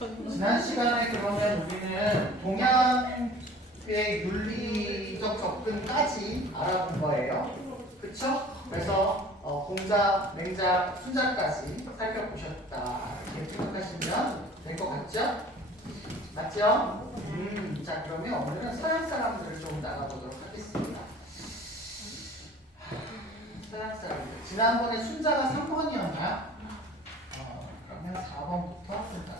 지난 시간에 그러면 우리는 동양의 윤리적 접근까지 알아본 거예요. 그쵸? 그래서 공자, 맹자, 순자까지 살펴보셨다. 이렇게 생각하시면 될 것 같죠? 맞죠? 자, 그러면 오늘은 서양 사람들을 좀 나가보도록 하겠습니다. 서양 사람들. 지난번에 순자가 3번이었나? 그러면 4번부터 순자.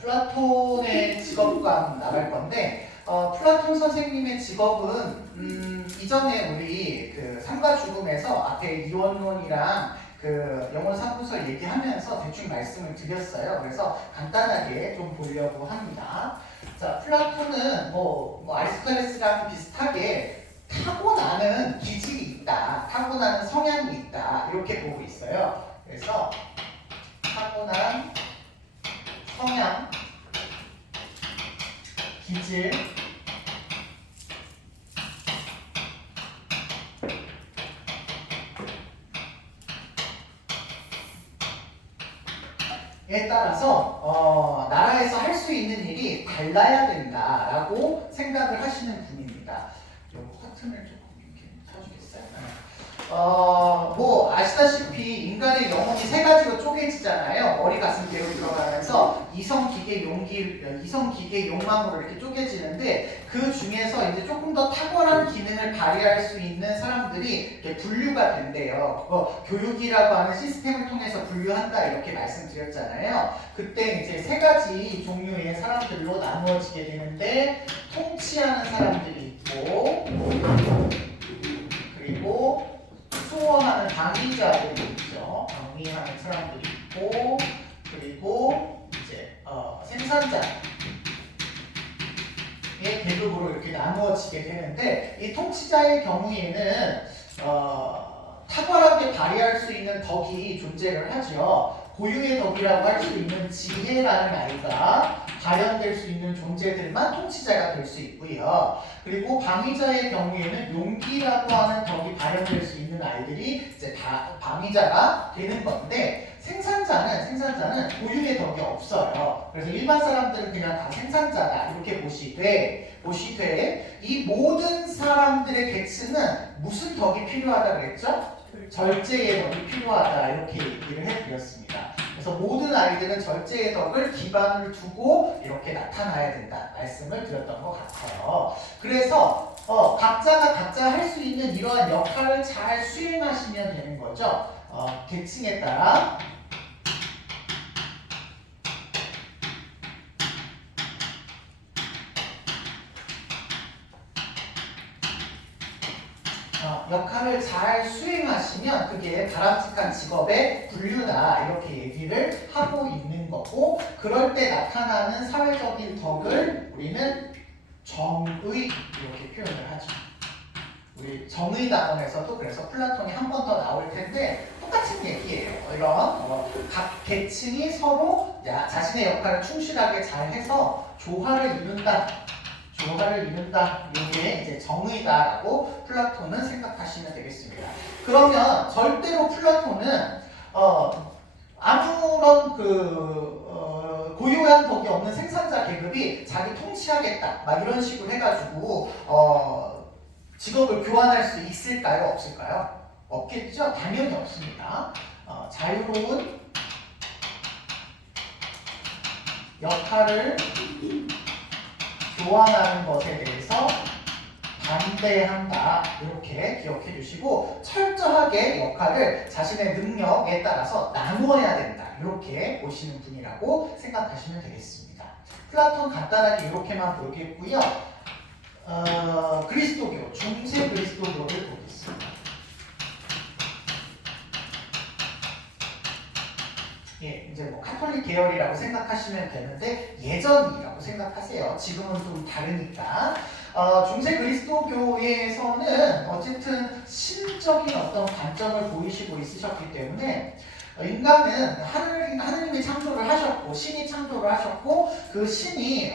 플라톤의 직업과 나갈 건데 플라톤 선생님의 직업은 이전에 우리 그 삶과 죽음에서 앞에 이원론이랑 그 영혼 3부설 얘기하면서 대충 말씀을 드렸어요. 그래서 간단하게 좀 보려고 합니다. 자, 플라톤은 뭐 아리스토텔레스랑 비슷하게 타고나는 기질이 있다, 타고나는 성향이 있다 이렇게 보고 있어요. 그래서 타고난 성향, 기질, 에 따라서 나라에서 할 수 있는 일이 달라야 된다라고 생각을 하시는 분입니다. 이 커튼을 조금 이렇게 펴주겠어요? 뭐 아시다시피 인간의 영혼이 세 가지로 쪼개지잖아요. 머리, 가슴, 배로 들어가면서 이성, 기계, 욕망으로 이렇게 쪼개지는데 그 중에서 이제 조금 더 탁월한 기능을 발휘할 수 있는 사람들이 이렇게 분류가 된대요. 교육이라고 하는 시스템을 통해서 분류한다 이렇게 말씀드렸잖아요. 그때 이제 세 가지 종류의 사람들로 나누어지게 되는데 통치하는 사람들이 있고 그리고 수호하는 방위자들이 있죠. 방위하는 사람들이 있고 그리고 이제 생산자의 계급으로 이렇게 나누어지게 되는데 이 통치자의 경우에는 탁월하게 발휘할 수 있는 덕이 존재를 하죠. 고유의 덕이라고 할 수 있는 지혜라는 아이가 발현될 수 있는 존재들만 통치자가 될 수 있고요. 그리고 방위자의 경우에는 용기라고 하는 덕이 발현될 수 있는 아이들이 이제 다 방위자가 되는 건데 생산자는 고유의 덕이 없어요. 그래서 일반 사람들은 그냥 다 생산자다 이렇게 보시되 이 모든 사람들의 계층은 무슨 덕이 필요하다고 그랬죠? 절제의 덕이 필요하다 이렇게 얘기를 해드렸습니다. 그래서 모든 아이들은 절제의 덕을 기반을 두고 이렇게 나타나야 된다 말씀을 드렸던 것 같아요. 그래서 각자가 각자 할 수 있는 이러한 역할을 잘 수행하시면 되는 거죠. 계층에 따라 역할을 잘 수행하시면 그게 바람직한 직업의 분류다 이렇게 얘기를 하고 있는 거고 그럴 때 나타나는 사회적인 덕을 우리는 정의 이렇게 표현을 하죠. 우리 정의 단원에서도 그래서 플라톤이 한 번 더 나올 텐데 똑같은 얘기예요. 이런 각 계층이 서로 자신의 역할을 충실하게 잘 해서 조화를 이룬다. 이게 이제 정의다라고 플라톤은 생각하시면 되겠습니다. 그러면 절대로 플라톤은 아무런 고유한 덕이 없는 생산자 계급이 자기 통치하겠다 막 이런 식으로 해가지고 직업을 교환할 수 있을까요? 없을까요? 없겠죠? 당연히 없습니다. 자유로운 역할을 교환하는 것에 대해서 반대한다 이렇게 기억해 주시고 철저하게 역할을 자신의 능력에 따라서 나누어야 된다 이렇게 보시는 분이라고 생각하시면 되겠습니다. 플라톤 간단하게 이렇게만 보겠고요. 그리스도교, 중세 그리스도교를 보겠습니다. 이제 뭐 카톨릭 계열이라고 생각하시면 되는데 예전이라고 생각하세요. 지금은 좀 다르니까. 중세 그리스도교에서는 어쨌든 신적인 어떤 관점을 보이시고 있으셨기 때문에 인간은 하느님이 창조를 하셨고 신이 창조를 하셨고 그 신이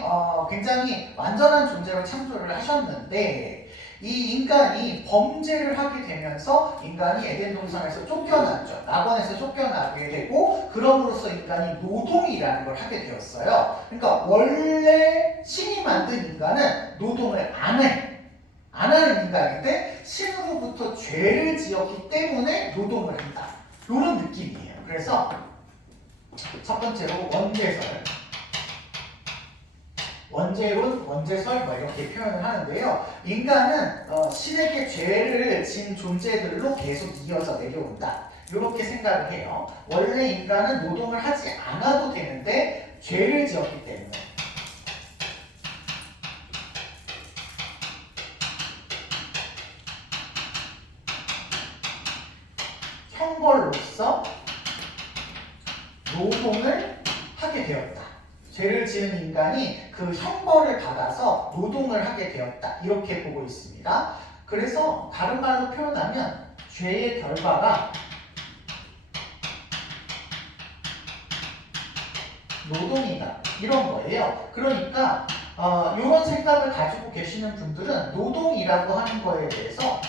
굉장히 완전한 존재로 창조를 하셨는데 이 인간이 범죄를 하게 되면서 인간이 에덴 동산에서 쫓겨났죠. 낙원에서 쫓겨나게 되고 그럼으로써 인간이 노동이라는 걸 하게 되었어요. 그러니까 원래 신이 만든 인간은 노동을 안 하는 인간인데 신으로부터 죄를 지었기 때문에 노동을 한다. 이런 느낌이에요. 그래서 첫 번째로 원죄론, 원죄설 이렇게 표현을 하는데요. 인간은 신에게 죄를 진 존재들로 계속 이어서 내려온다. 이렇게 생각을 해요. 원래 인간은 노동을 하지 않아도 되는데 죄를 지었기 때문에 형벌로서 노동을 하게 되었다. 죄를 지은 인간이 그 형벌을 받아서 노동을 하게 되었다. 이렇게 보고 있습니다. 그래서 다른 말로 표현하면 죄의 결과가 노동이다. 이런 거예요. 그러니까 이런 생각을 가지고 계시는 분들은 노동이라고 하는 거에 대해서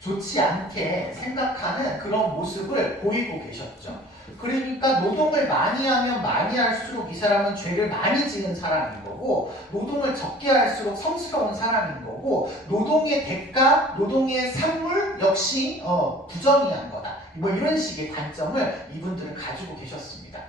좋지 않게 생각하는 그런 모습을 보이고 계셨죠. 그러니까 노동을 많이 하면 많이 할수록 이 사람은 죄를 많이 지은 사람인 거고 노동을 적게 할수록 성스러운 사람인 거고 노동의 대가, 노동의 산물 역시 부정의한 거다. 뭐 이런 식의 관점을 이분들은 가지고 계셨습니다.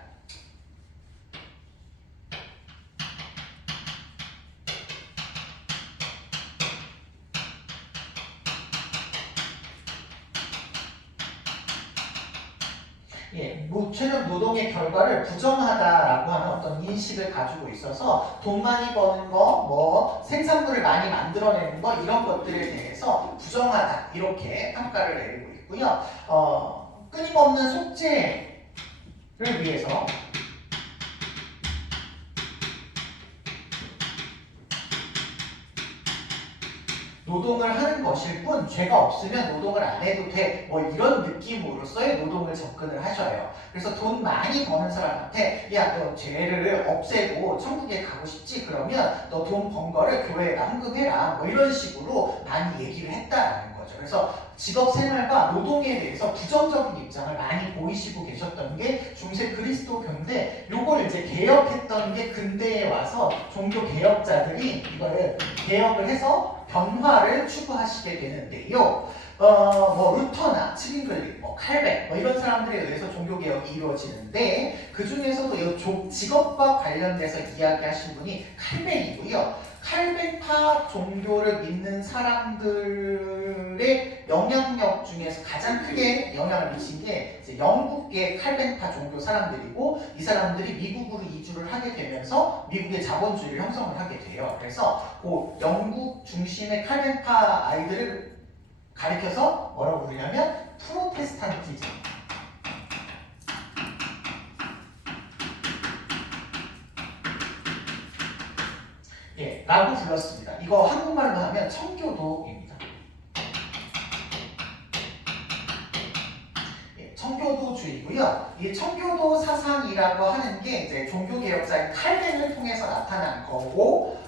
최근 노동의 결과를 부정하다라고 하는 어떤 인식을 가지고 있어서 돈 많이 버는 거, 생산물을 많이 만들어내는 거 이런 것들에 대해서 부정하다 이렇게 평가를 내리고 있고요. 끊임없는 속죄를 위해서 노동을 하는 것일 뿐 죄가 없으면 노동을 안 해도 돼 뭐 이런 느낌으로서의 노동을 접근을 하셔요. 그래서 돈 많이 버는 사람한테 야 너 죄를 없애고 천국에 가고 싶지? 그러면 너 돈 번 거를 교회에다 헌금해라 뭐 이런 식으로 많이 얘기를 했다라는 거죠. 그래서 직업생활과 노동에 대해서 부정적인 입장을 많이 보이시고 계셨던 게 중세 그리스도교인데 요걸 이제 개혁했던 게 근대에 와서 종교 개혁자들이 이거를 개혁을 해서 변화를 추구하시게 되는데요. 루터나 츠빙글리, 칼뱅 이런 사람들에 의해서 종교개혁이 이루어지는데 그 중에서도 이 직업과 관련돼서 이야기하신 분이 칼뱅이고요. 칼뱅파 종교를 믿는 사람들의 영향력 중에서 가장 크게 영향을 미친 게 이제 영국계 칼뱅파 종교 사람들이고 이 사람들이 미국으로 이주를 하게 되면서 미국의 자본주의를 형성을 하게 돼요. 그래서 그 영국 중심의 칼뱅파 아이들을 가리켜서 뭐라고 부르냐면 프로테스탄티즘 라고 불렀습니다. 이거 한국말로 하면 청교도입니다. 청교도주의고요. 이 청교도 사상이라고 하는 게 이제 종교개혁자인 칼뱅을 통해서 나타난 거고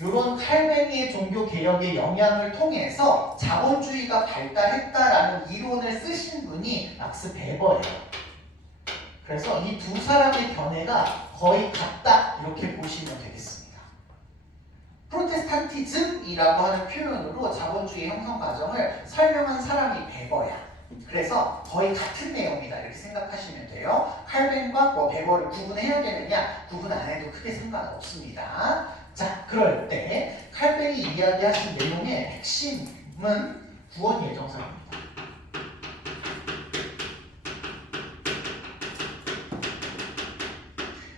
이런 칼뱅의 종교개혁의 영향을 통해서 자본주의가 발달했다라는 이론을 쓰신 분이 막스 베버예요. 그래서 이 두 사람의 견해가 거의 같다 이렇게 보시면 되겠습니다. 프로테스탄티즘이라고 하는 표현으로 자본주의 형성 과정을 설명한 사람이 베버야. 그래서 거의 같은 내용이다 이렇게 생각하시면 돼요. 칼뱅과 베버를 구분해야 되느냐 구분 안 해도 크게 상관없습니다. 자, 그럴 때 칼뱅이 이야기하신 내용의 핵심은 구원 예정사입니다.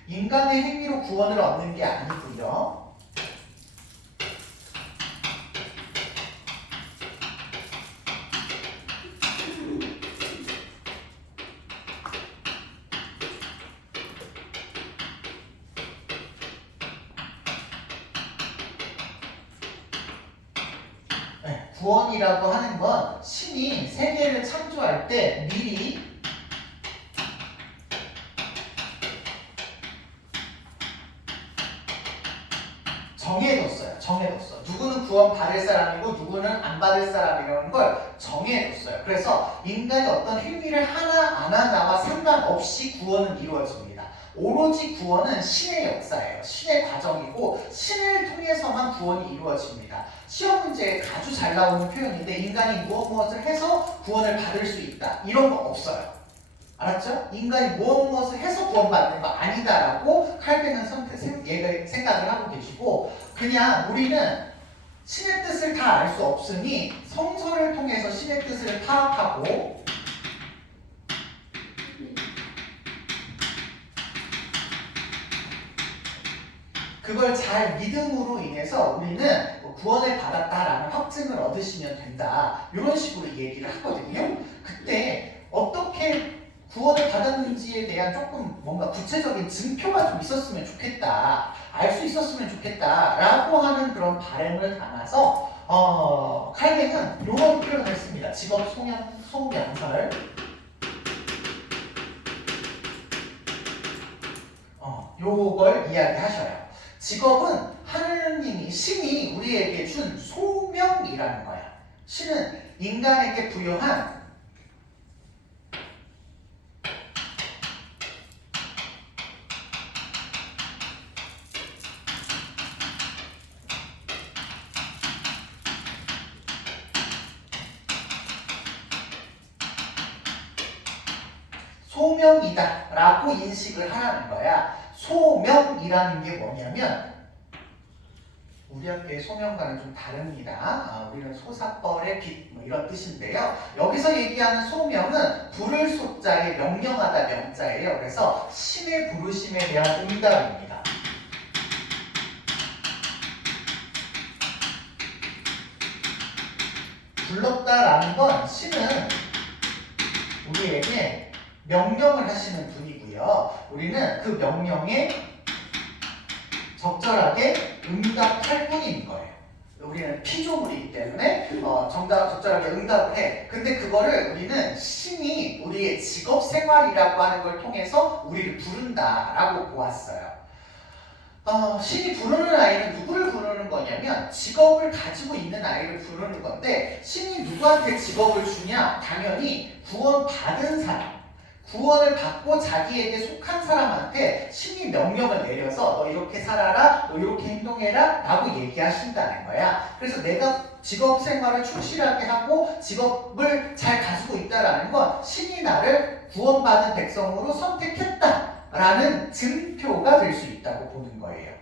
인간의 행위로 구원을 얻는 게 아니고요. 구원이라고 하는 건 신이 세계를 창조할 때 미리 정해뒀어요. 누구는 구원 받을 사람이고 누구는 안 받을 사람이라는 걸 정해뒀어요. 그래서 인간이 어떤 행위를 하나 안 하나와 상관없이 구원은 이루어집니다. 오로지 구원은 신의 역사예요. 신의 과정이고 신을 통해서만 구원이 이루어집니다. 시험 문제에 아주 잘 나오는 표현인데 인간이 무엇을 해서 구원을 받을 수 있다. 이런 거 없어요. 알았죠? 인간이 무엇을 해서 구원받는 거 아니다라고 칼뱅은 생각을 하고 계시고 그냥 우리는 신의 뜻을 다 알 수 없으니 성서를 통해서 신의 뜻을 파악하고 그걸 잘 믿음으로 인해서 우리는 구원을 받았다라는 확증을 얻으시면 된다. 이런 식으로 얘기를 하거든요. 그때 어떻게 구원을 받았는지에 대한 조금 뭔가 구체적인 증표가 좀 있었으면 좋겠다. 알 수 있었으면 좋겠다. 라고 하는 그런 바람을 담아서 칼뱅은 이런 표현을 했습니다. 직업 소명설. 요걸 이야기하셔요. 직업은 하느님이 신이 우리에게 준 소명이라는 거야. 신은 인간에게 부여한 소명이다 라고 인식을 하라는 거야. 소명이라는 게 뭐냐면 우리 학교의 소명과는 좀 다릅니다. 우리는 소사벌의 빛 이런 뜻인데요. 여기서 얘기하는 소명은 부를 소자에 명령하다 명자예요. 그래서 신의 부르심에 대한 응답입니다. 불렀다라는 건 신은 우리에게 명령을 하시는 분이고요. 우리는 그 명령에 적절하게 응답할 뿐인 거예요. 우리는 피조물이기 때문에 적절하게 응답을 해. 근데 그거를 우리는 신이 우리의 직업 생활이라고 하는 걸 통해서 우리를 부른다라고 보았어요. 신이 부르는 아이는 누구를 부르는 거냐면 직업을 가지고 있는 아이를 부르는 건데 신이 누구한테 직업을 주냐? 당연히 구원받은 사람. 구원을 받고 자기에게 속한 사람한테 신이 명령을 내려서 너 이렇게 살아라, 너 이렇게 행동해라 라고 얘기하신다는 거야. 그래서 내가 직업 생활을 충실하게 하고 직업을 잘 가지고 있다는 건 신이 나를 구원받은 백성으로 선택했다라는 증표가 될 수 있다고 보는 거예요.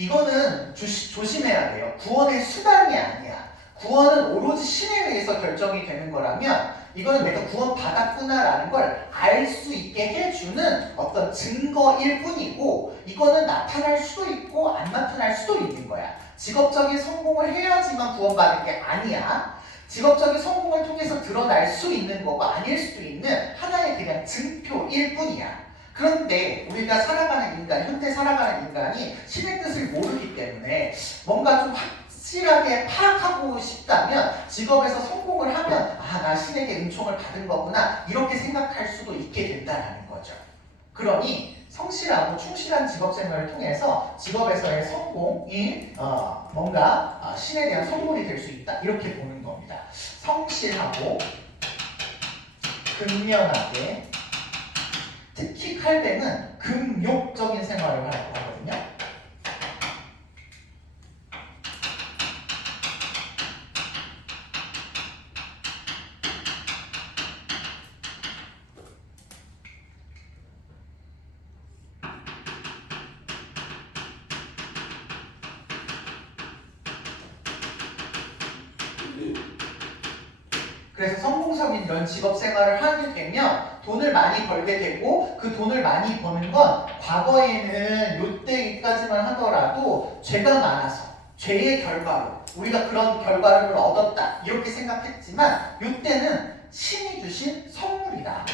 이거는 조심해야 돼요. 구원의 수단이 아니야. 구원은 오로지 신에 의해서 결정이 되는 거라면 이거는 내가 구원받았구나라는 걸 알 수 있게 해주는 어떤 증거일 뿐이고 이거는 나타날 수도 있고 안 나타날 수도 있는 거야. 직업적인 성공을 해야지만 구원받는 게 아니야. 직업적인 성공을 통해서 드러날 수 있는 거고 아닐 수도 있는 하나의 그냥 증표일 뿐이야. 그런데 우리가 살아가는 인간, 현재 살아가는 인간이 신의 뜻을 모르기 때문에 뭔가 좀 확실하게 파악하고 싶다면 직업에서 성공을 하면 나 신에게 은총을 받은 거구나 이렇게 생각할 수도 있게 된다는 거죠. 그러니 성실하고 충실한 직업 생활을 통해서 직업에서의 성공이 뭔가 신에 대한 선물이 될 수 있다 이렇게 보는 겁니다. 성실하고 근면하게 특히 칼뱅은 금욕적인 생활을 하라고 하거든요. 그래서 성공적인 이런 직업 생활을 하게 되면 돈을 많이 벌게 되고 그 돈을 많이 버는 건 과거에는 요때까지만 하더라도 죄가 많아서 죄의 결과로 우리가 그런 결과를 얻었다 이렇게 생각했지만 이때는 신이 주신 선물이다.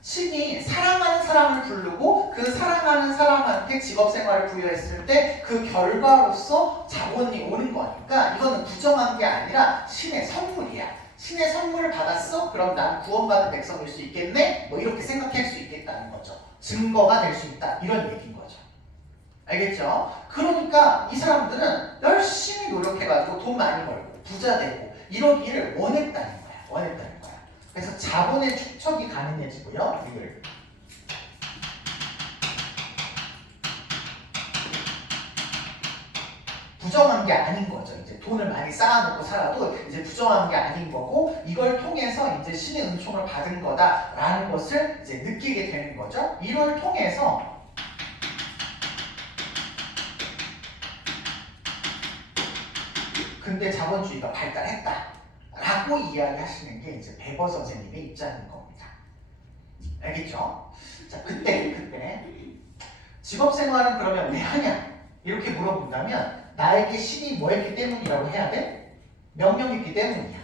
신이 사랑하는 사람을 부르고 그 사랑하는 사람한테 직업생활을 부여했을 때 그 결과로서 자본이 오는 거니까 이거는 부정한 게 아니라 신의 선물이야. 신의 선물을 받았어? 그럼 난 구원받은 백성일 수 있겠네? 뭐 이렇게 생각할 수 있겠다는 거죠. 증거가 될 수 있다 이런 얘기인 거죠. 알겠죠? 그러니까 이 사람들은 열심히 노력해가지고 돈 많이 벌고 부자 되고 이러기를 원했다는 거야. 원했다는 거야. 그래서 자본의 축적이 가능해지고요. 이걸 부정한 게 아닌 거죠. 이제 돈을 많이 쌓아놓고 살아도 이제 부정한 게 아닌 거고 이걸 통해서 이제 신의 은총을 받은 거다라는 것을 이제 느끼게 되는 거죠. 이걸 통해서 근대 자본주의가 발달했다라고 이야기하시는 게 이제 베버 선생님의 입장인 겁니다. 알겠죠? 자, 그때 직업생활은 그러면 왜 하냐? 이렇게 물어본다면 나에게 신이 뭐했기 때문이라고 해야 돼? 명령했기 때문이야.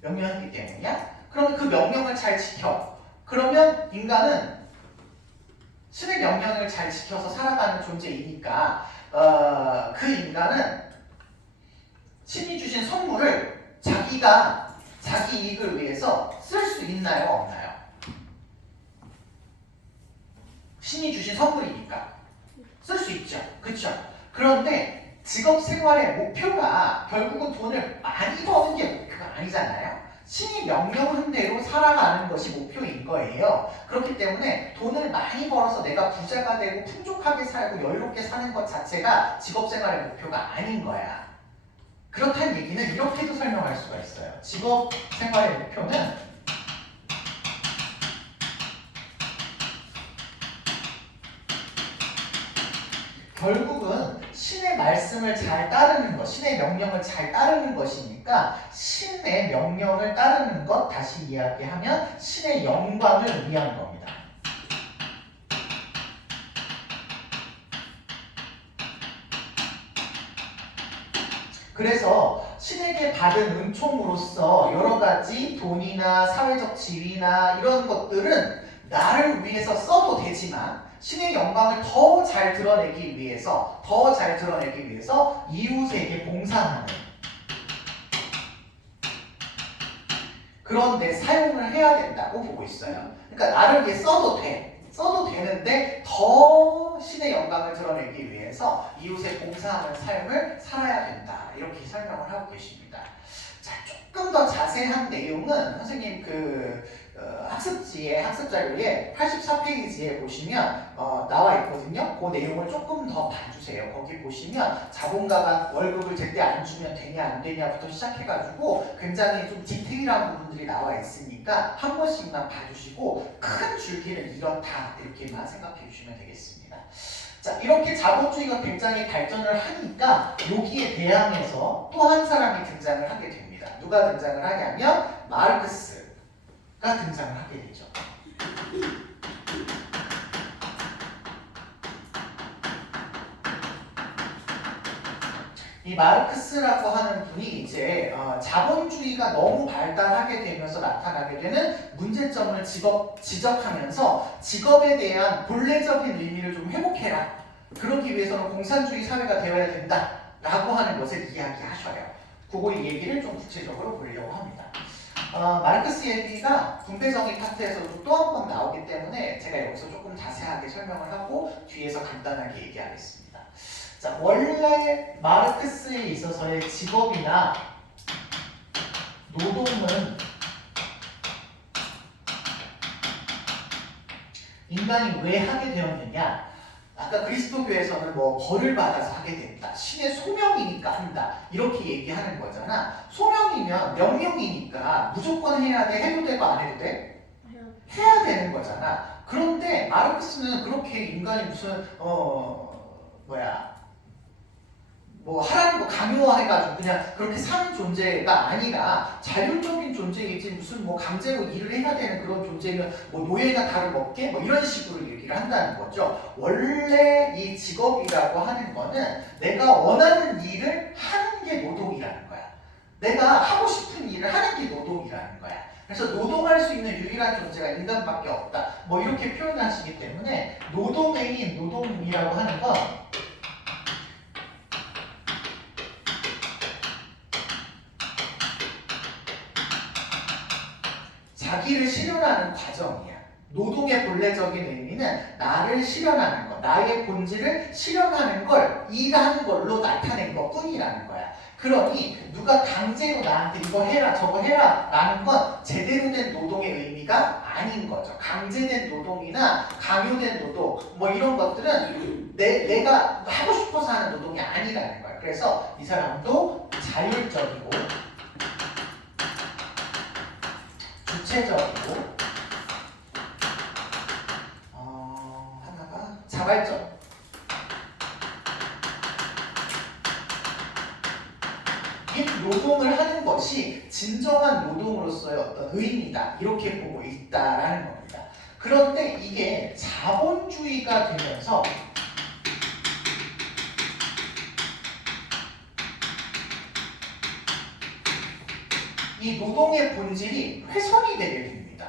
명령했기 때문이야? 그러면 그 명령을 잘 지켜. 그러면 인간은 신의 명령을 잘 지켜서 살아가는 존재이니까 그 인간은 신이 주신 선물을 자기가 자기 이익을 위해서 쓸 수 있나요? 없나요? 신이 주신 선물이니까 쓸 수 있죠. 그렇죠? 그런데 직업 생활의 목표가 결국은 돈을 많이 버는 게 목표가 아니잖아요. 신이 명령한 대로 살아가는 것이 목표인 거예요. 그렇기 때문에 돈을 많이 벌어서 내가 부자가 되고 풍족하게 살고 여유롭게 사는 것 자체가 직업 생활의 목표가 아닌 거야. 그렇다는 얘기는 이렇게도 설명할 수가 있어요. 직업 생활의 목표는 결국은 신의 말씀을 잘 따르는 것, 신의 명령을 잘 따르는 것이니까 신의 명령을 따르는 것, 다시 이야기하면 신의 영광을 위한 겁니다. 그래서 신에게 받은 은총으로서 여러 가지 돈이나 사회적 지위나 이런 것들은 나를 위해서 써도 되지만 신의 영광을 더 잘 드러내기 위해서 이웃에게 봉사하는 그런 데 사용을 해야 된다고 보고 있어요. 그러니까 나를 위해 써도 되는데 더 신의 영광을 드러내기 위해서 이웃에 봉사하는 삶을 살아야 된다. 이렇게 설명을 하고 계십니다. 자, 조금 더 자세한 내용은 선생님 학습지에 학습자료에 84페이지에 보시면 나와 있거든요. 그 내용을 조금 더 봐주세요. 거기 보시면 자본가가 월급을 제때 안 주면 되냐 안 되냐부터 시작해가지고 굉장히 좀 디테일한 부분들이 나와 있으니까 한 번씩만 봐주시고 큰 줄기는 이렇다 이렇게만 생각해 주시면 되겠습니다. 자, 이렇게 자본주의가 굉장히 발전을 하니까 여기에 대항해서 또 한 사람이 등장을 하게 됩니다. 누가 등장을 하냐면 마르크스가 등장을 하게 되죠. 이 마르크스라고 하는 분이 이제 자본주의가 너무 발달하게 되면서 나타나게 되는 문제점을 지적하면서 직업에 대한 본래적인 의미를 좀 회복해라. 그러기 위해서는 공산주의 사회가 되어야 된다라고 하는 것을 이야기하셔요. 그거 이 얘기를 좀 구체적으로 보려고 합니다. 마르크스 얘기가 분배정의 파트에서도 또 한 번 나오기 때문에 제가 여기서 조금 자세하게 설명을 하고 뒤에서 간단하게 얘기하겠습니다. 자, 원래 마르크스에 있어서의 직업이나 노동은 인간이 왜 하게 되었느냐? 아까 그리스도교에서는 뭐 벌을 받아서 하게 된다. 신의 소명이니까 한다. 이렇게 얘기하는 거잖아. 소명이면 명령이니까 무조건 해야 돼. 해도 되고 안 해도 돼? 해야 되는 거잖아. 그런데 마르크스는 그렇게 인간이 무슨 뭐 하라는 거 강요해가지고 그냥 그렇게 사는 존재가 아니라 자율적인 존재이지 무슨 뭐 강제로 일을 해야 되는 그런 존재면 뭐 노예나 달을 먹게 뭐 이런 식으로 얘기를 한다는 거죠. 원래 이 직업이라고 하는 거는 내가 원하는 일을 하는 게 노동이라는 거야. 내가 하고 싶은 일을 하는 게 노동이라는 거야. 그래서 노동할 수 있는 유일한 존재가 인간밖에 없다. 뭐 이렇게 표현하시기 때문에 노동의 노동이라고 하는 건 자기를 실현하는 과정이야. 노동의 본래적인 의미는 나를 실현하는 것, 나의 본질을 실현하는 걸 일하는 걸로 나타낸 것 뿐이라는 거야. 그러니 누가 강제로 나한테 이거 해라 저거 해라 라는 건 제대로 된 노동의 의미가 아닌 거죠. 강제된 노동이나 강요된 노동 뭐 이런 것들은 내가 하고 싶어서 하는 노동이 아니라는 거야. 그래서 이 사람도 자율적이고 주체적이고 하나가 자발적. 이 노동을 하는 것이 진정한 노동으로서의 어떤 의미다. 이렇게 보고 있다라는 겁니다. 그런데 이게 자본주의가 되면서 이 노동의 본질이 훼손이 되게 됩니다.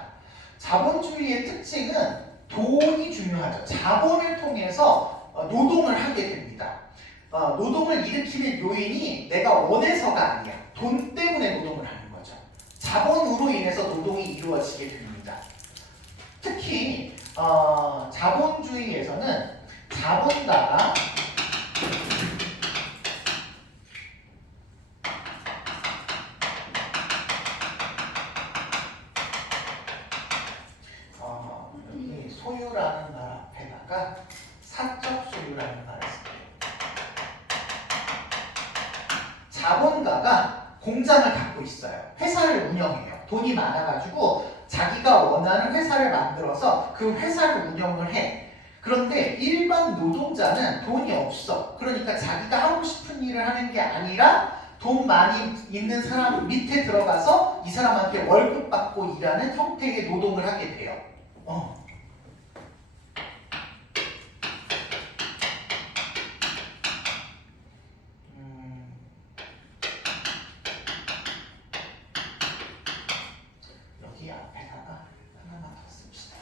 자본주의의 특징은 돈이 중요하죠. 자본을 통해서 노동을 하게 됩니다. 노동을 일으키는 요인이 내가 원해서가 아니야. 돈 때문에 노동을 하는 거죠. 자본으로 인해서 노동이 이루어지게 됩니다. 특히 자본주의에서는 자본가가 여기 소유라는 말 앞에다가 사적 소유라는 말을 쓸게요. 자본가가 공장을 갖고 있어요. 회사를 운영해요. 돈이 많아가지고 자기가 원하는 회사를 만들어서 그 회사를 운영을 해. 그런데 일반 노동자는 돈이 없어. 그러니까 자기가 하고 싶은 일을 하는 게 아니라 돈 많이 있는 사람 밑에 들어가서 이 사람한테 월급 받고 일하는 형태의 노동을 하게 돼요. 여기 앞에다가 하나만 더 씁시다.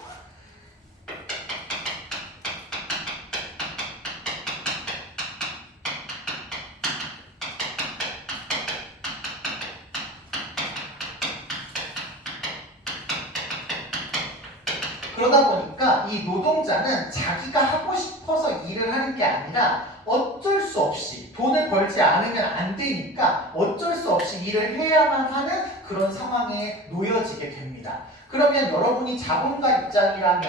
그러다 보니까 이 노동자는 자기가 하고 싶어서 일을 하는 게 아니라 어쩔 수 없이 돈을 벌지 않으면 안 되니까 어쩔 수 없이 일을 해야만 하는 그런 상황에 놓여지게 됩니다. 그러면 여러분이 자본가 입장이라면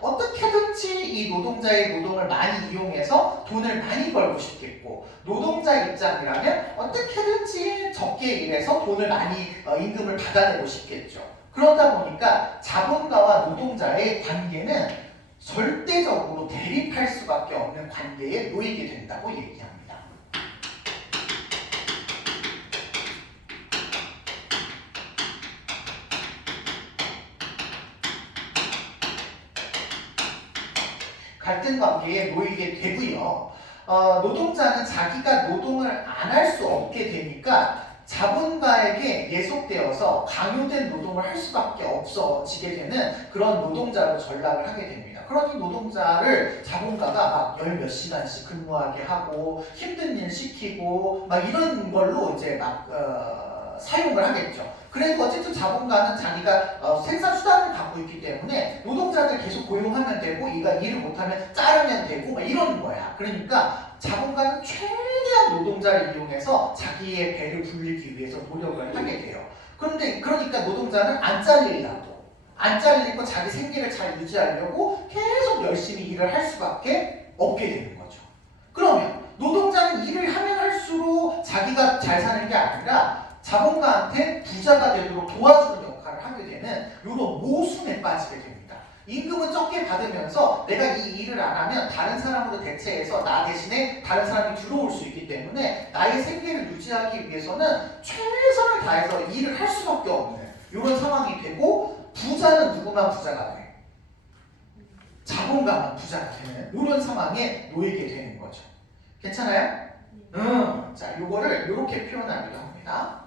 어떻게든지 이 노동자의 노동을 많이 이용해서 돈을 많이 벌고 싶겠고, 노동자 입장이라면 어떻게든지 적게 일해서 돈을 많이 임금을 받아내고 싶겠죠. 그러다 보니까 자본가와 노동자의 관계는 절대적으로 대립할 수밖에 없는 관계에 놓이게 된다고 얘기합니다. 갈등 관계에 놓이게 되고요. 노동자는 자기가 노동을 안 할 수 없게 되니까 자본가에게 예속되어서 강요된 노동을 할 수밖에 없어지게 되는 그런 노동자로 전락을 하게 됩니다. 그러니 노동자를 자본가가 막 열 몇 시간씩 근무하게 하고 힘든 일 시키고 막 이런 걸로 이제 막 사용을 하겠죠. 그래서 어쨌든 자본가는 자기가 생산 수단을 갖고 있기 때문에 노동자들 계속 고용하면 되고 이가 일을 못하면 자르면 되고 막 이러는 거야. 그러니까 자본가는 최대한 노동자를 이용해서 자기의 배를 불리기 위해서 노력을 하게 돼요. 그러니까 노동자는 안 잘리고 자기 생계를 잘 유지하려고 계속 열심히 일을 할 수밖에 없게 되는 거죠. 그러면 노동자는 일을 하면 할수록 자기가 잘 사는 게 아니라 자본가한테 부자가 되도록 도와주는 역할을 하게 되는 이런 모순에 빠지게 됩니다. 임금은 적게 받으면서 내가 이 일을 안 하면 다른 사람으로 대체해서 나 대신에 다른 사람이 들어올 수 있기 때문에 나의 생계를 유지하기 위해서는 최선을 다해서 일을 할 수밖에 없는 이런 상황이 되고 부자는 누구만 부자가 돼? 자본가만 부자가 되는 이런 상황에 놓이게 되는 거죠. 괜찮아요? 자, 요거를 이렇게 표현하기도 합니다.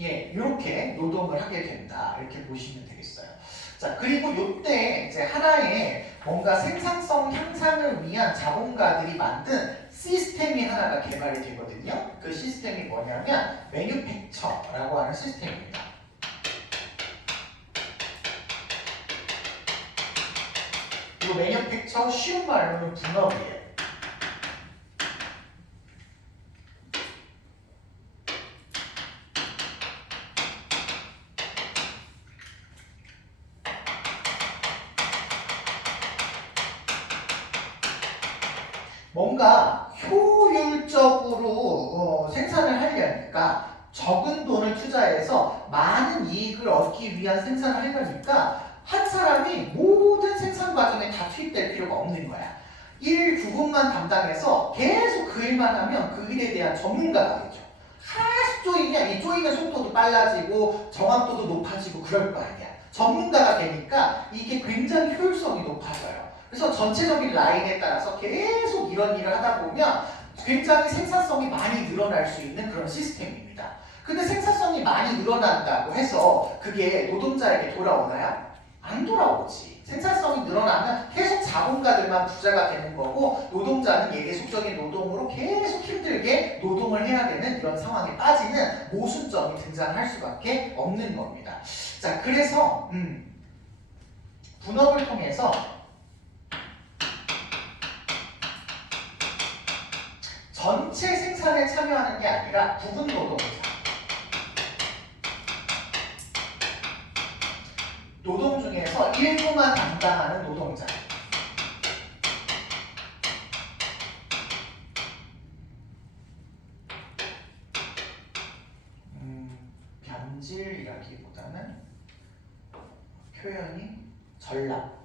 예, 이렇게 노동을 하게 된다. 이렇게 보시면 되겠어요. 자, 그리고 요때 이제 하나의 뭔가 생산성 향상을 위한 자본가들이 만든 시스템이 하나가 개발이 되거든요. 그 시스템이 뭐냐면 매뉴팩처라고 하는 시스템입니다. 이 매뉴팩처 쉬운 말로는 분업이에요. 뭔가 효율적으로 생산을 하려니까 적은 돈을 투자해서 많은 이익을 얻기 위한 생산을 하려니까 한 사람이 모든 생산 과정에 다 투입될 필요가 없는 거야. 일 부분만 담당해서 계속 그 일만 하면 그 일에 대한 전문가가 되죠. 계속 쪼이면 이 쪼이는 속도도 빨라지고 정확도도 높아지고 그럴 거 아니야. 전문가가 되니까 이게 굉장히 효율성이 높아져요. 그래서 전체적인 라인에 따라서 계속 이런 일을 하다 보면 굉장히 생산성이 많이 늘어날 수 있는 그런 시스템입니다. 근데 생산성이 많이 늘어난다고 해서 그게 노동자에게 돌아오나요? 안 돌아오지. 생산성이 늘어나면 계속 자본가들만 부자가 되는 거고 노동자는 예계속적인 노동으로 계속 힘들게 노동을 해야 되는 이런 상황에 빠지는 모순점이 등장할 수밖에 없는 겁니다. 자, 그래서 분업을 통해서 전체 생산에 참여하는 게 아니라 부분 노동자, 노동 중에서 일부만 담당하는 노동자, 변질이라기보다는 표현이 전락,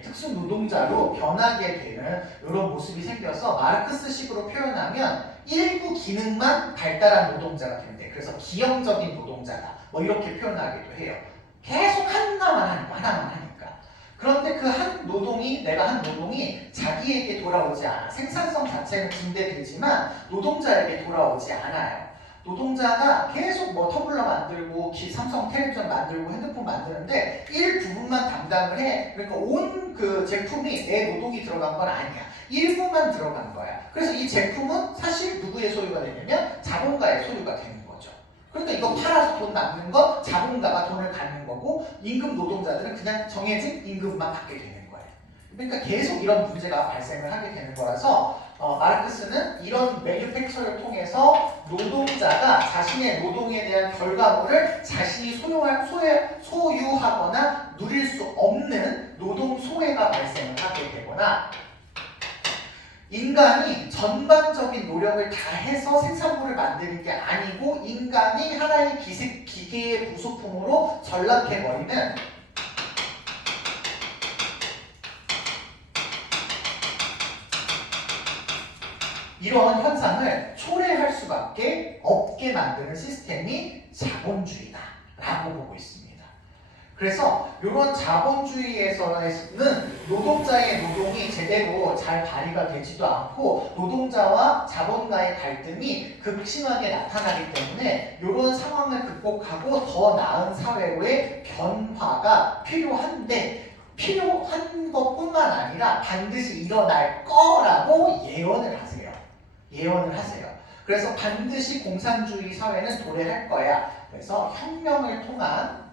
특수 노동자로 변하게 되는 이런 모습이 생겨서 마르크스식으로 표현하면 일부 기능만 발달한 노동자가 된대. 그래서 기형적인 노동자다. 뭐 이렇게 표현하기도 해요. 계속 하나만 하니까. 그런데 그 한 노동이 내가 한 노동이 자기에게 돌아오지 않아. 생산성 자체는 증대되지만 노동자에게 돌아오지 않아요. 노동자가 계속 뭐 터블러 만들고 삼성 텔레비전 만들고 핸드폰 만드는데 일부분만 담당을 해. 그러니까 온 그 제품이 내 노동이 들어간 건 아니야. 일부만 들어간 거야. 그래서 이 제품은 사실 누구의 소유가 되냐면 자본가의 소유가 되는 거죠. 그러니까 이거 팔아서 돈 남는 거 자본가가 돈을 갖는 거고 임금 노동자들은 그냥 정해진 임금만 받게 되는 거예요. 그러니까 계속 이런 문제가 발생을 하게 되는 거라서 마르크스는 이런 매뉴팩처를 통해서 노동자가 자신의 노동에 대한 결과물을 자신이 소유하거나 누릴 수 없는 노동 소외가 발생을 하게 되거나 인간이 전반적인 노력을 다 해서 생산물을 만드는 게 아니고 인간이 하나의 기계의 부속품으로 전락해버리는 이러한 현상을 초래할 수밖에 없게 만드는 시스템이 자본주의다라고 보고 있습니다. 그래서 이런 자본주의에서는 노동자의 노동이 제대로 잘 발휘가 되지도 않고 노동자와 자본가의 갈등이 극심하게 나타나기 때문에 이런 상황을 극복하고 더 나은 사회로의 변화가 필요한데 필요한 것뿐만 아니라 반드시 일어날 거라고 예언을 하세요. 그래서 반드시 공산주의 사회는 도래할 거야. 그래서 혁명을 통한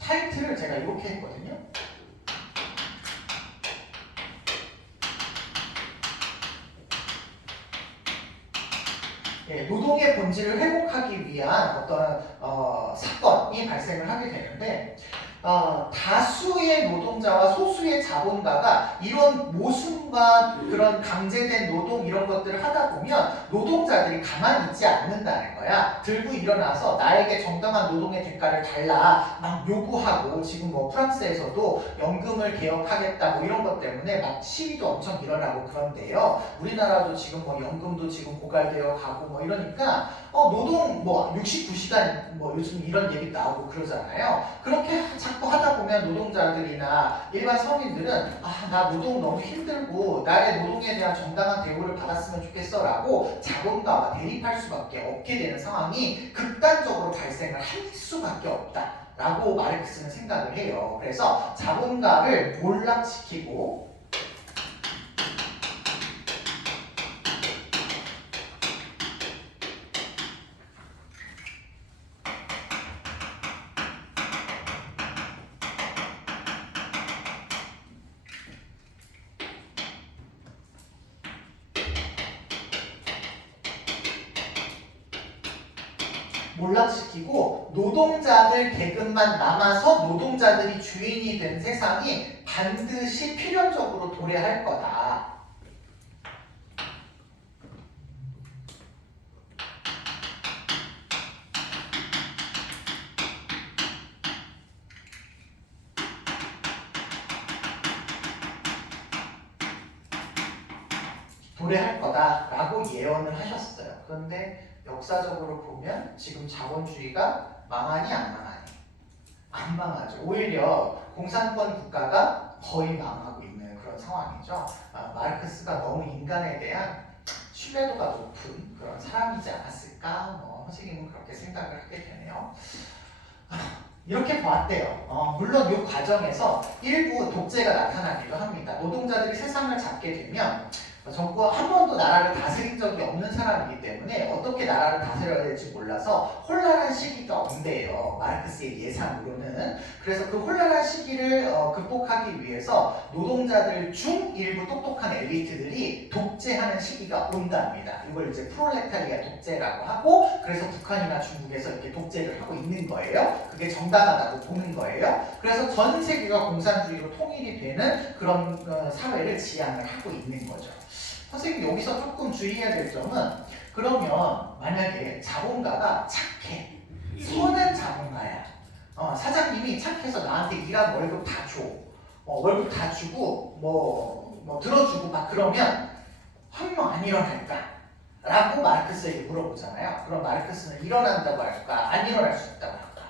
타이틀을 제가 이렇게 했거든요. 노동의 본질을 회복하기 위한 어떤 사건이 발생을 하게 되는데 다수의 노동자와 소수의 자본가가 이런 모순과 그런 강제된 노동 이런 것들을 하다 보면 노동자들이 가만히 있지 않는다는 거야. 들고 일어나서 나에게 정당한 노동의 대가를 달라 막 요구하고 지금 뭐 프랑스에서도 연금을 개혁하겠다 뭐 이런 것 때문에 막 시위도 엄청 일어나고 그런데요. 우리나라도 지금 뭐 연금도 지금 고갈되어 가고 뭐 이러니까 노동 뭐 69시간 뭐 요즘 이런 얘기 나오고 그러잖아요. 그렇게 자꾸 하다 보면 노동자들이나 일반 서민들은 나 노동 너무 힘들고 나의 노동에 대한 정당한 대우를 받았으면 좋겠어 라고 자본가와 대립할 수밖에 없게 되는 상황이 극단적으로 발생을 할 수밖에 없다 라고 마르크스는 생각을 해요. 그래서 자본가를 몰락시키고 노동자들 계급만 남아서 노동자들이 주인이 된 세상이 반드시 필연적으로 도래할 거다. 도래할 거다라고 예언을 하셨어요. 그런데 역사적으로 보면 지금 자본주의가 망하니 안 망하니? 안 망하죠. 오히려 공산권 국가가 거의 망하고 있는 그런 상황이죠. 마르크스가 너무 인간에 대한 신뢰도가 높은 그런 사람이지 않았을까? 선생님은 그렇게 생각을 하게 되네요. 이렇게 보았대요. 물론 이 과정에서 일부 독재가 나타나기도 합니다. 노동자들이 세상을 잡게 되면 정부가 한 번도 나라를 다스린 적이 없는 사람이기 때문에 어떻게 나라를 다스려야 될지 몰라서 혼란한 시기가 온대요. 마르크스의 예상으로는. 그래서 그 혼란한 시기를 극복하기 위해서 노동자들 중 일부 똑똑한 엘리트들이 독재하는 시기가 온답니다. 이걸 이제 프롤레타리아 독재라고 하고, 그래서 북한이나 중국에서 이렇게 독재를 하고 있는 거예요. 그게 정당하다고 보는 거예요. 그래서 전 세계가 공산주의로 통일이 되는 그런 사회를 지향을 하고 있는 거죠. 선생님 여기서 조금 주의해야 될 점은, 그러면 만약에 자본가가 착해, 선한 자본가야, 사장님이 착해서 나한테 일한 월급 다 줘, 월급 다 주고 뭐 들어주고 막 그러면 혁명 안 일어날까? 라고 마르크스에게 물어보잖아요. 그럼 마르크스는 일어난다고 할까? 안 일어날 수 있다고 할까?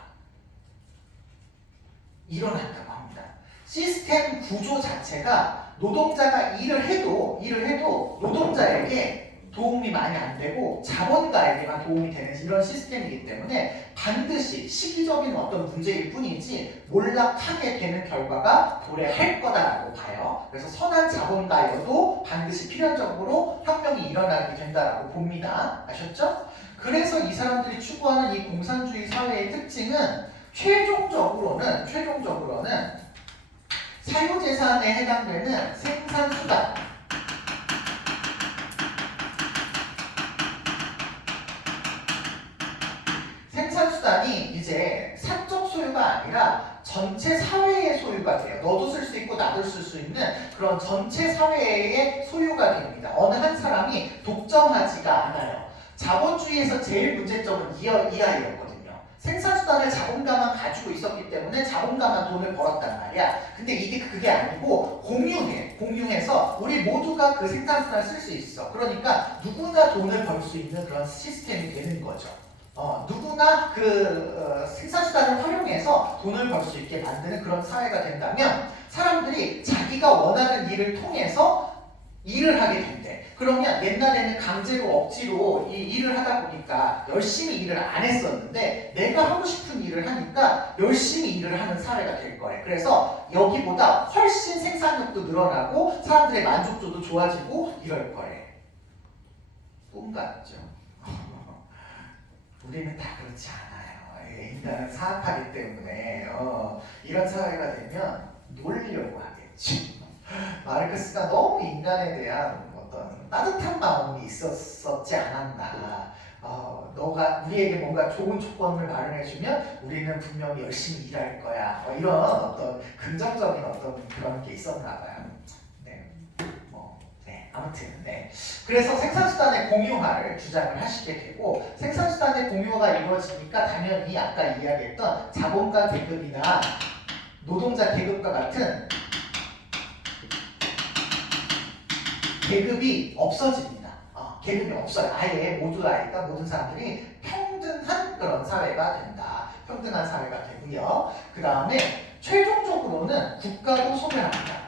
일어난다고 합니다. 시스템 구조 자체가 노동자가 일을 해도 노동자에게 도움이 많이 안 되고 자본가에게만 도움이 되는 이런 시스템이기 때문에 반드시 시기적인 어떤 문제일 뿐이지 몰락하게 되는 결과가 도래할 거다라고 봐요. 그래서 선한 자본가여도 반드시 필연적으로 혁명이 일어나게 된다라고 봅니다. 아셨죠? 그래서 이 사람들이 추구하는 이 공산주의 사회의 특징은 최종적으로는 사유재산에 해당되는 생산수단, 생산수단이 이제 사적 소유가 아니라 전체 사회의 소유가 돼요. 너도 쓸 수 있고 나도 쓸 수 있는 그런 전체 사회의 소유가 됩니다. 어느 한 사람이 독점하지가 않아요. 자본주의에서 제일 문제점은 이하였거든요. 생산수단을 자본가만 가지고 있었기 때문에 자본가만 돈을 벌었단 말이야. 근데 이게 그게 아니고 공유해서 우리 모두가 그 생산수단을 쓸 수 있어. 그러니까 누구나 돈을 벌 수 있는 그런 시스템이 되는 거죠. 누구나 그 생산수단을 활용해서 돈을 벌 수 있게 만드는 그런 사회가 된다면 사람들이 자기가 원하는 일을 통해서 일을 하게 된대. 그러면 옛날에는 강제로 억지로 이 일을 하다 보니까 열심히 일을 안 했었는데 내가 하고 싶은 일을 하니까 열심히 일을 하는 사회가 될 거예요. 그래서 여기보다 훨씬 생산력도 늘어나고 사람들의 만족도도 좋아지고 이럴 거예요. 꿈 같죠? 우리는 다 그렇지 않아요. 인간은 사악하기 때문에 이런 사회가 되면 놀리려고 하겠죠. 마르크스가 너무 인간에 대한 어떤 따뜻한 마음이 있었지 않았나. 너가 우리에게 뭔가 좋은 조건을 마련해주면 우리는 분명히 열심히 일할 거야. 이런 어떤 긍정적인 어떤 그런 게 있었나 봐요. 네, 네, 아무튼 네. 그래서 생산수단의 공유화를 주장을 하시게 되고 생산수단의 공유화가 이루어지니까 당연히 아까 이야기했던 자본가 계급이나 노동자 계급과 같은 계급이 없어집니다. 계급이 없어요. 아예 모든 사람들이 평등한 그런 사회가 된다. 평등한 사회가 되고요. 그 다음에 최종적으로는 국가도 소멸합니다.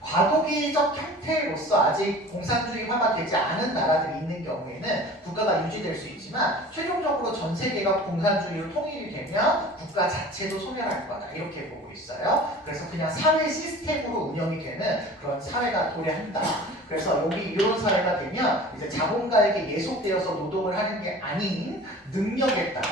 과도기적 형태로서 아직 공산주의화가 되지 않은 나라들이 있는 경우에는 국가가 유지될 수 있지만 최종적으로 전 세계가 공산주의로 통일이 되면 국가 자체도 소멸할 거다 이렇게 보고 있어요. 그래서 그냥 사회 시스템으로 운영이 되는 그런 사회가 도래한다. 그래서 여기 이런 사회가 되면 이제 자본가에게 예속되어서 노동을 하는 게 아닌 능력에 따라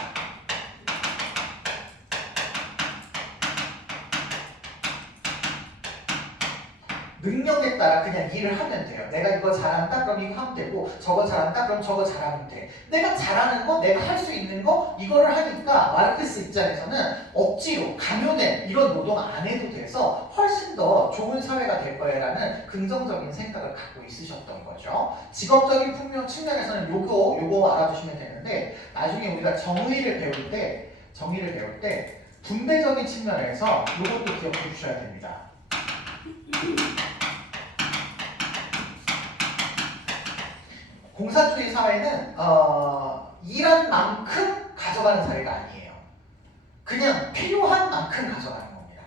능력에 따라 그냥 일을 하면 돼요. 내가 이거 잘한다? 그럼 이거 하면 되고 저거 잘한다? 그럼 저거 잘하면 돼. 내가 잘하는 거, 내가 할 수 있는 거 이거를 하니까 마르크스 입장에서는 억지로 강요된 이런 노동 안 해도 돼서 훨씬 더 좋은 사회가 될 거야라는 긍정적인 생각을 갖고 있으셨던 거죠. 직업적인 풍요 측면에서는 요거 알아두시면 되는데 나중에 우리가 정의를 배울 때 분배적인 측면에서 요것도 기억해 주셔야 됩니다. 공산주의 사회는 일한 만큼 가져가는 사회가 아니에요. 그냥 필요한 만큼 가져가는 겁니다.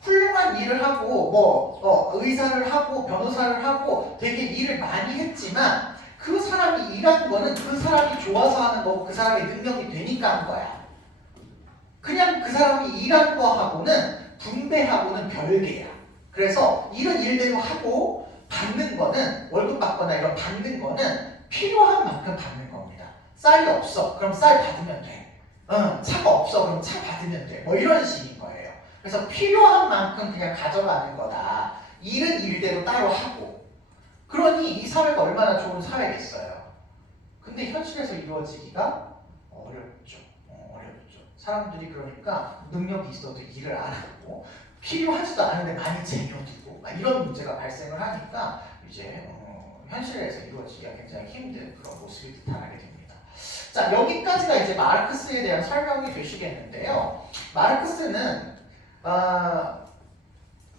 훌륭한 일을 하고 의사를 하고 변호사를 하고 되게 일을 많이 했지만 그 사람이 일한 거는 그 사람이 좋아서 하는 거고 그 사람의 능력이 되니까 한 거야. 그냥 그 사람이 일한 거하고는 분배하고는 별개야. 그래서 일은 일대로 하고 받는 거는 월급 받거나 이런 받는 거는 필요한 만큼 받는 겁니다. 쌀이 없어. 그럼 쌀 받으면 돼. 차가 없어. 그럼 차 받으면 돼. 이런 식인 거예요. 그래서 필요한 만큼 그냥 가져가는 거다. 일은 일대로 따로 하고. 그러니 이 사회가 얼마나 좋은 사회겠어요. 근데 현실에서 이루어지기가 어렵죠. 어렵죠. 사람들이 그러니까 능력이 있어도 일을 안 하고 필요하지도 않은데 많이 쟁여두고 이런 문제가 발생을 하니까 이제 현실에서 이루어지기가 굉장히 힘든 그런 모습이 나타나게 됩니다. 자, 여기까지가 이제 마르크스에 대한 설명이 되시겠는데요. 마르크스는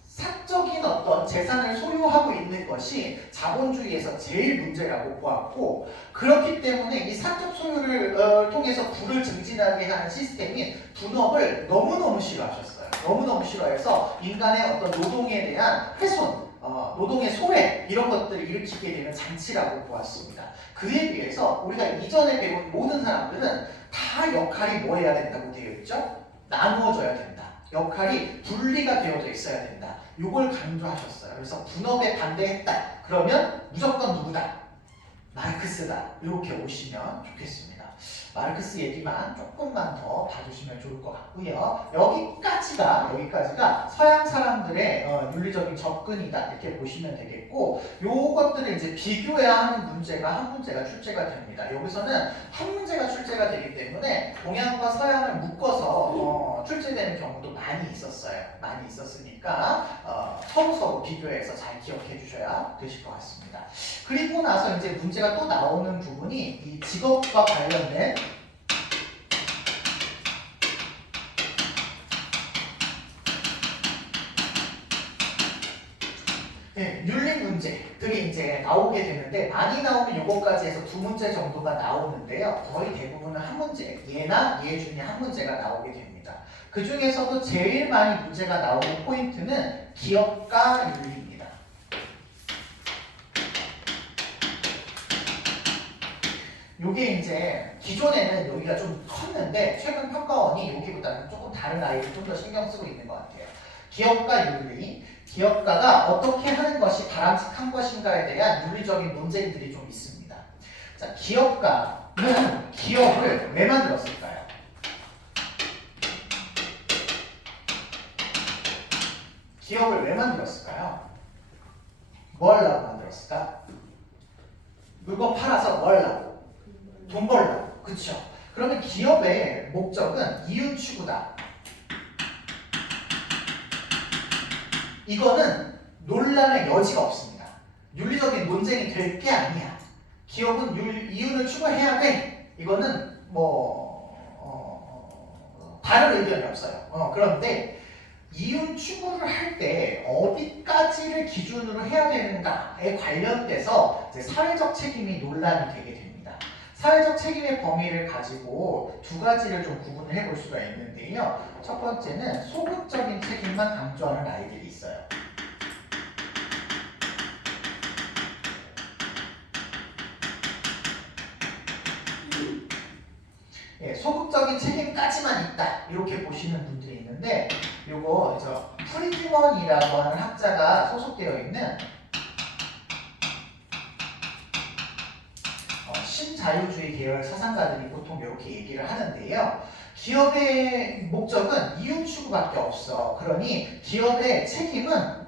사적인 어떤 재산을 소유하고 있는 것이 자본주의에서 제일 문제라고 보았고 그렇기 때문에 이 사적 소유를 통해서 부를 증진하게 하는 시스템인 분업을 너무너무 싫어하셨어요. 너무너무 싫어해서 인간의 어떤 노동에 대한 훼손, 노동의 소외 이런 것들을 일으키게 되는 장치라고 보았습니다. 그에 비해서 우리가 이전에 배운 모든 사람들은 다 역할이 뭐 해야 된다고 되어 있죠? 나누어져야 된다. 역할이 분리가 되어져 있어야 된다. 이걸 강조하셨어요. 그래서 분업에 반대했다. 그러면 무조건 누구다? 마르크스다. 이렇게 오시면 좋겠습니다. 마르크스 얘기만 조금만 더 봐주시면 좋을 것 같고요. 여기까지가 서양 사람들의 윤리적인 접근이다 이렇게 보시면 되겠고 요것들을 이제 비교해야 하는 문제가 한 문제가 출제가 됩니다. 여기서는 한 문제가 출제가 되기 때문에 동양과 서양을 묶어서 출제되는 경우도 많이 있었어요. 많이 있었으니까 서로 비교해서 잘 기억해 주셔야 되실 것 같습니다. 그리고 나서 이제 문제가 또 나오는 부분이 이 직업과 관련된 윤리 문제들이 이제 나오게 되는데 많이 나오면 요거까지 해서 2문제 정도가 나오는데요. 거의 대부분은 한 문제, 예나 예 중에 한 문제가 나오게 됩니다. 그 중에서도 제일 많이 문제가 나오는 포인트는 기업가 윤리입니다. 요게 이제 기존에는 여기가 좀 컸는데 최근 평가원이 여기보다는 조금 다른 아이를 좀 더 신경 쓰고 있는 것 같아요. 기업가 윤리, 기업가가 어떻게 하는 것이 바람직한 것인가에 대한 윤리적인 논쟁들이 좀 있습니다. 자, 기업가는 기업을 왜 만들었을까요? 기업을 왜 만들었을까요? 뭘 하고 만들었을까? 물건 팔아서 뭘 하려고? 돈 벌려고. 그쵸? 그러면 기업의 목적은 이윤 추구다. 이거는 논란의 여지가 없습니다. 윤리적인 논쟁이 될 게 아니야. 기업은 이윤을 추구해야 돼. 이거는 다른 의견이 없어요. 그런데 이윤 추구를 할 때 어디까지를 기준으로 해야 되는가에 관련돼서 이제 사회적 책임이 논란이 되게 됩니다. 사회적 책임의 범위를 가지고 두 가지를 좀 구분을 해볼 수가 있는데요. 첫 번째는 소극적인 책임만 강조하는 아이들이 있어요. 소극적인 책임까지만 있다 이렇게 보시는 분들이 있는데 요거 프리드먼이라고 하는 학자가 소속되어 있는 신자유주의 계열 사상가들이 보통 이렇게 얘기를 하는데요. 기업의 목적은 이윤 추구밖에 없어. 그러니 기업의 책임은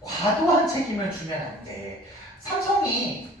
과도한 책임을 주면 안 돼. 삼성이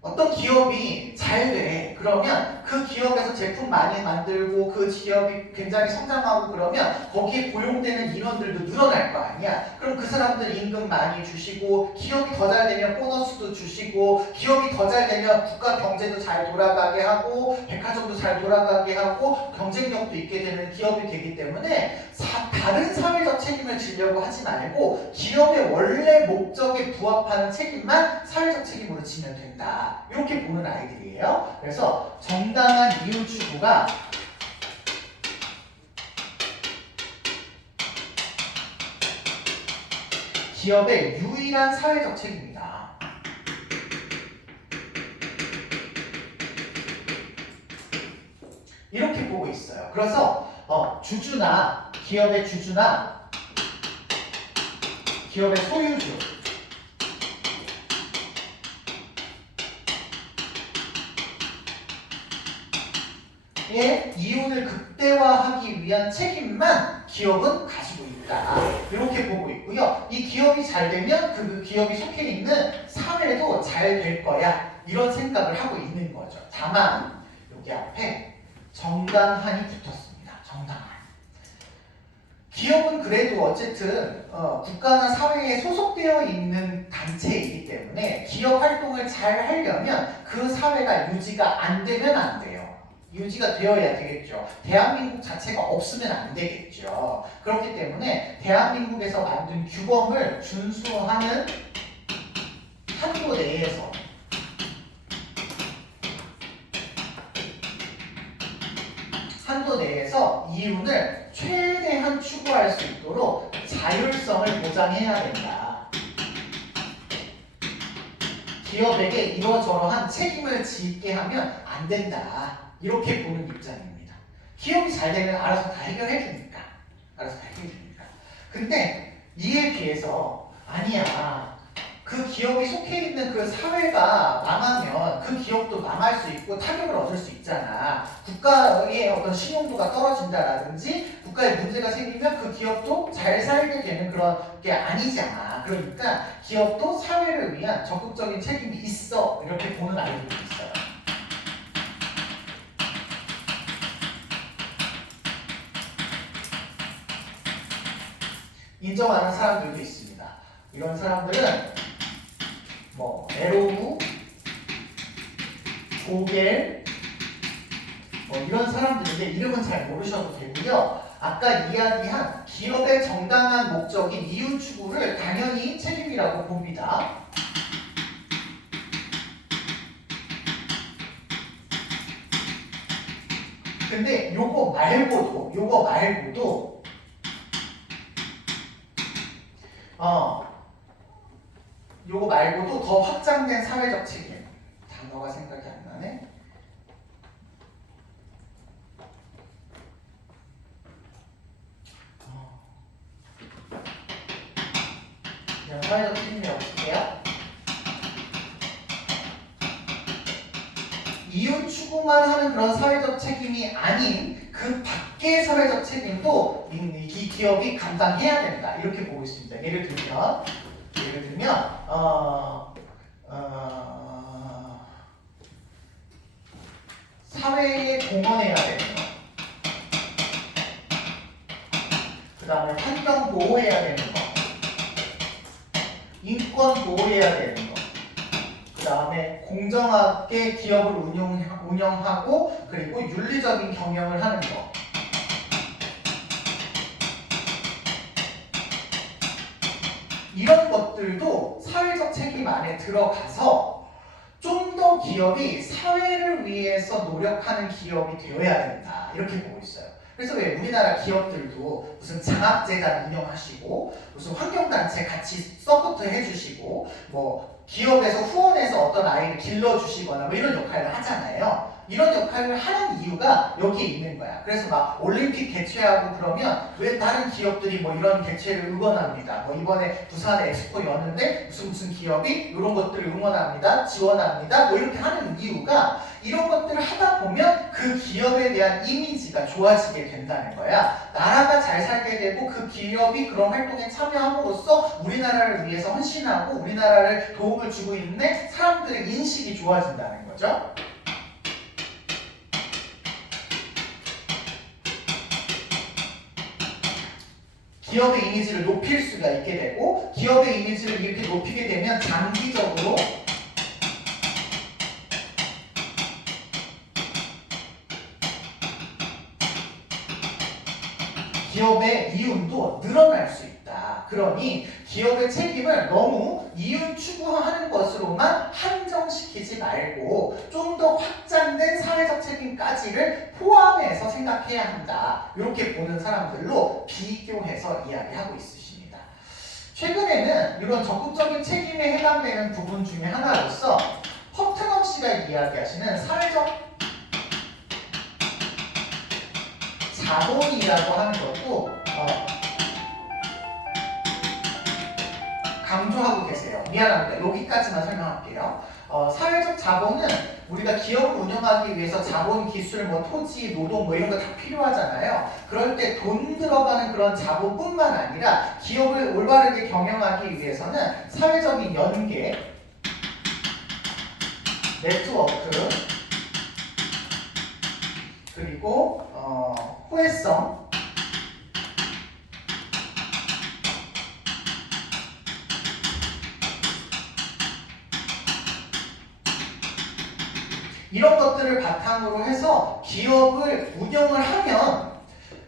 어떤 기업이 잘 돼. 그러면 그 기업에서 제품 많이 만들고 그 기업이 굉장히 성장하고 그러면 거기에 고용되는 인원들도 늘어날 거 아니야. 그럼 그 사람들 임금 많이 주시고 기업이 더 잘 되면 보너스도 주시고 기업이 더 잘 되면 국가 경제도 잘 돌아가게 하고 백화점도 잘 돌아가게 하고 경쟁력도 있게 되는 기업이 되기 때문에 다른 사회적 책임을 지려고 하지 말고 기업의 원래 목적에 부합하는 책임만 사회적 책임으로 지면 된다. 이렇게 보는 아이들이에요. 그래서 정당한 이윤 추구가 기업의 유일한 사회적 책임이다. 이렇게 보고 있어요. 그래서 기업의 주주나 기업의 소유주 의 이윤을 극대화하기 위한 책임만 기업은 가지고 있다. 이렇게 보고 있고요. 이 기업이 잘 되면 그 기업이 속해 있는 사회도 잘 될 거야. 이런 생각을 하고 있는 거죠. 다만 여기 앞에 정당한이 붙었습니다. 정당한. 기업은 그래도 어쨌든 국가나 사회에 소속되어 있는 단체이기 때문에 기업 활동을 잘 하려면 그 사회가 유지가 안 되면 안 돼요. 유지가 되어야 되겠죠. 대한민국 자체가 없으면 안 되겠죠. 그렇기 때문에 대한민국에서 만든 규범을 준수하는 한도 내에서 이윤을 최대한 추구할 수 있도록 자율성을 보장해야 된다. 기업에게 이러저러한 책임을 지게 하면 안 된다. 이렇게 보는 입장입니다. 기업이 잘 되면 알아서 다 해결해 주니까. 근데 이에 비해서 아니야. 그 기업이 속해 있는 그 사회가 망하면 그 기업도 망할 수 있고 타격을 얻을 수 있잖아. 국가의 어떤 신용도가 떨어진다라든지 국가에 문제가 생기면 그 기업도 잘 살게 되는 그런 게 아니잖아. 그러니까 기업도 사회를 위한 적극적인 책임이 있어. 이렇게 보는 아이들이 있어요. 인정하는 사람들도 있습니다. 이런 사람들은 에로우, 고겔 이런 사람들인데 이름은 잘 모르셔도 되고요. 아까 이야기한 기업의 정당한 목적인 이윤 추구를 당연히 책임이라고 봅니다. 근데 요거 말고도 더 확장된 사회적 책임. 단어가 생각이 안 나네. 그냥 사회적 책임이 없으세요? 이윤 추구만 하는 그런 사회적 책임이 아닌 그 밖의 사회적 책임도 이 기업이 감당해야 된다. 이렇게 보고 있습니다. 예를 들면 예를 들면 사회에 공헌해야 되는 거, 그 다음에 환경 보호해야 되는 거, 인권 보호해야 되는 거, 그 다음에 공정하게 기업을 운영하고 그리고 윤리적인 경영을 하는 거. 이런 것들도 사회적 책임 안에 들어가서 좀 더 기업이 사회를 위해서 노력하는 기업이 되어야 된다. 이렇게 보고 있어요. 그래서 왜 우리나라 기업들도 무슨 장학재단 운영하시고 무슨 환경단체 같이 서포트 해주시고 뭐 기업에서 후원해서 어떤 아이를 길러주시거나 뭐 이런 역할을 하잖아요. 이런 역할을 하는 이유가 여기에 있는 거야. 그래서 막 올림픽 개최하고 그러면 왜 다른 기업들이 뭐 이런 개최를 응원합니다. 뭐 이번에 부산에 엑스포 여는데 무슨 기업이 이런 것들을 응원합니다. 지원합니다. 뭐 이렇게 하는 이유가 이런 것들을 하다 보면 그 기업에 대한 이미지가 좋아지게 된다는 거야. 나라가 잘 살게 되고 그 기업이 그런 활동에 참여함으로써 우리나라를 위해서 헌신하고 우리나라를 도움을 주고 있는 사람들의 인식이 좋아진다는 거죠. 기업의 이미지를 높일 수가 있게 되고 기업의 이미지를 이렇게 높이게 되면 장기적으로 기업의 이윤도 늘어날 수 있다. 그러니 기업의 책임을 너무 이윤 추구하는 것으로만 한정시키지 말고 좀 더 확장된 사회적 책임까지를 포함해서 생각해야 한다. 이렇게 보는 사람들로 비교해서 이야기하고 있으십니다. 최근에는 이런 적극적인 책임에 해당되는 부분 중에 하나로서 퍼트넘 씨가 이야기하시는 사회적 자본이라고 하는 것도 강조하고 계세요. 미안합니다. 여기까지만 설명할게요. 사회적 자본은 우리가 기업을 운영하기 위해서 자본, 기술, 뭐 토지, 노동 뭐 이런 거 다 필요하잖아요. 그럴 때 돈 들어가는 그런 자본뿐만 아니라 기업을 올바르게 경영하기 위해서는 사회적인 연계, 네트워크, 그리고 후회성, 이런 것들을 바탕으로 해서 기업을 운영을 하면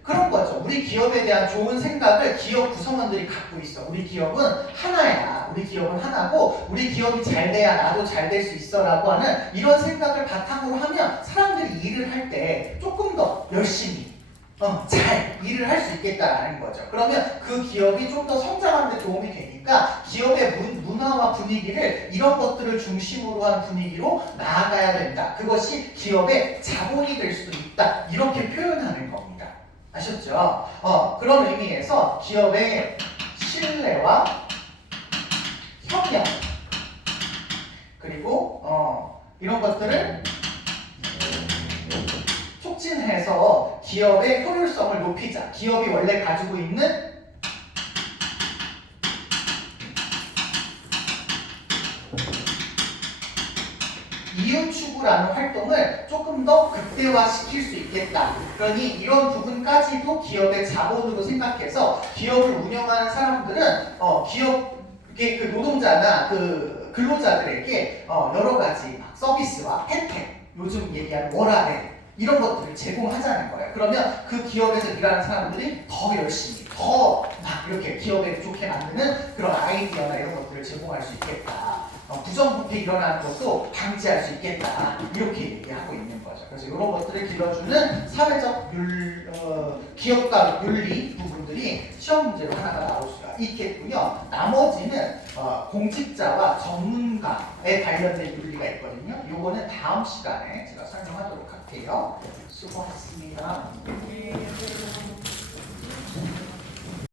그런 거죠. 우리 기업에 대한 좋은 생각을 기업 구성원들이 갖고 있어. 우리 기업은 하나야. 우리 기업은 하나고 우리 기업이 잘 돼야 나도 잘 될 수 있어 라고 하는 이런 생각을 바탕으로 하면 사람들이 일을 할 때 조금 더 열심히 잘 일을 할 수 있겠다라는 거죠. 그러면 그 기업이 좀 더 성장하는 데 도움이 되니까 기업의 문화와 분위기를 이런 것들을 중심으로 한 분위기로 나아가야 된다. 그것이 기업의 자본이 될 수도 있다. 이렇게 표현하는 겁니다. 아셨죠? 그런 의미에서 기업의 신뢰와 협력 그리고 이런 것들을 촉진해서 기업의 효율성을 높이자. 기업이 원래 가지고 있는 이윤 추구라는 활동을 조금 더 극대화시킬 수 있겠다. 그러니 이런 부분까지도 기업의 자본으로 생각해서 기업을 운영하는 사람들은 기업의 그 노동자나 그 근로자들에게 여러 가지 서비스와 혜택, 요즘 얘기하는 워라밸 이런 것들을 제공하자는 거예요. 그러면 그 기업에서 일하는 사람들이 더 열심히, 더 막 이렇게 기업에 좋게 만드는 그런 아이디어나 이런 것들을 제공할 수 있겠다. 부정부패 일어나는 것도 방지할 수 있겠다. 이렇게 얘기하고 있는 거죠. 그래서 이런 것들을 길러주는 사회적 기업가 윤리 부분들이 시험 문제로 하나가 나올 수가 있겠고요. 나머지는 공직자와 전문가에 관련된 윤리가 있거든요. 요거는 다음 시간에 제가 설명하도록 할게요. 수고하셨습니다.